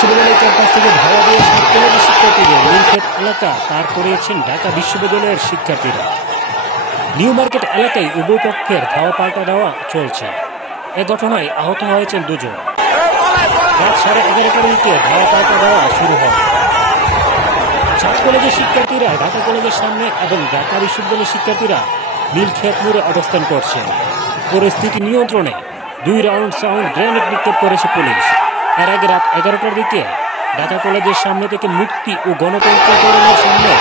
বিশ্ববিদ্যালয় ক্যাম্পাস থেকে ধাওয়া দিয়ে সাত কলেজের শিক্ষার্থীদের নীলক্ষেত এলাকা পার করিয়েছেন ঢাকা বিশ্ববিদ্যালয়ের শিক্ষার্থীরা। নিউ মার্কেট এলাকায় উভয় পক্ষের ধাওয়া পাল্টা দেওয়া চলছে। এ ঘটনায় আহত হয়েছেন দুজন। রাত 11:30টার দিকে ধাওয়া পাল্টা দেওয়া শুরু হয়। সাত কলেজের শিক্ষার্থীরা ঢাকা কলেজের সামনে এবং ঢাকা বিশ্ববিদ্যালয়ের শিক্ষার্থীরা নীলক্ষেত মোড়ে অবস্থান করছে। পরিস্থিতি নিয়ন্ত্রণে 2 রাউন্ড সাউন্ড গ্রেনেড নিক্ষেপ করেছে পুলিশ। এর আগে রাত 11টার দিকে ঢাকা কলেজের সামনে থেকে মুক্তি ও গণতন্ত্র তরুণের সামনে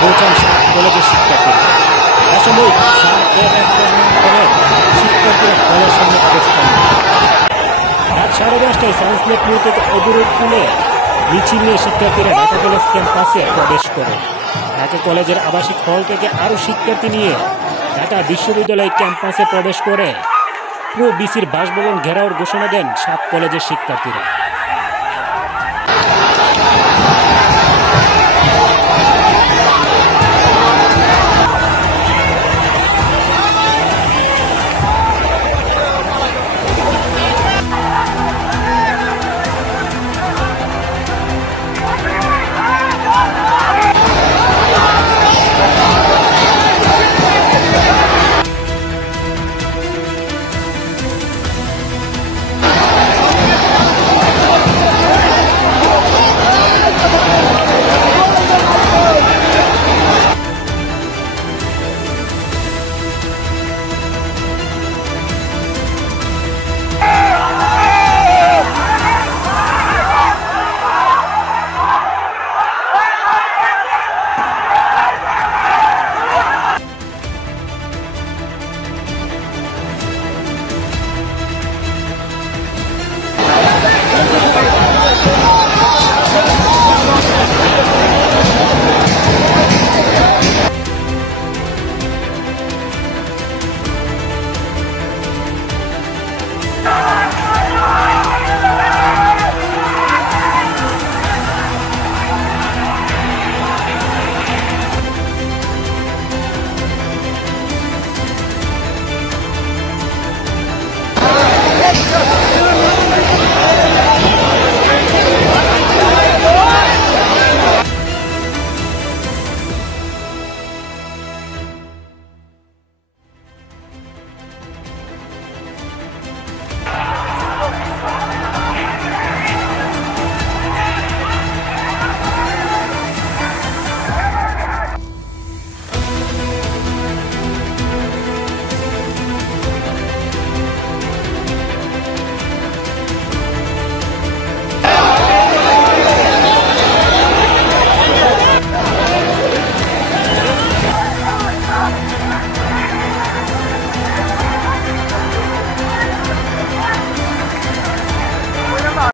পৌঁছান সাত কলেজের শিক্ষার্থীরা। এ সময় শিক্ষার্থীরা কলেজের সামনে অবস্থান নেয়। রাত 10:30টায় সায়েন্স ল্যাব মোড় থেকে অবরোধ তুলে মিছিল নিয়ে শিক্ষার্থীরা ঢাকা কলেজ ক্যাম্পাসে প্রবেশ করে। ঢাকা কলেজের আবাসিক হল থেকে আরও শিক্ষার্থী নিয়ে ঢাকা বিশ্ববিদ্যালয় ক্যাম্পাসে প্রবেশ করে পুরো বিসির বাসভবন ঘেরাওর ঘোষণা দেন সাত কলেজের শিক্ষার্থীরা।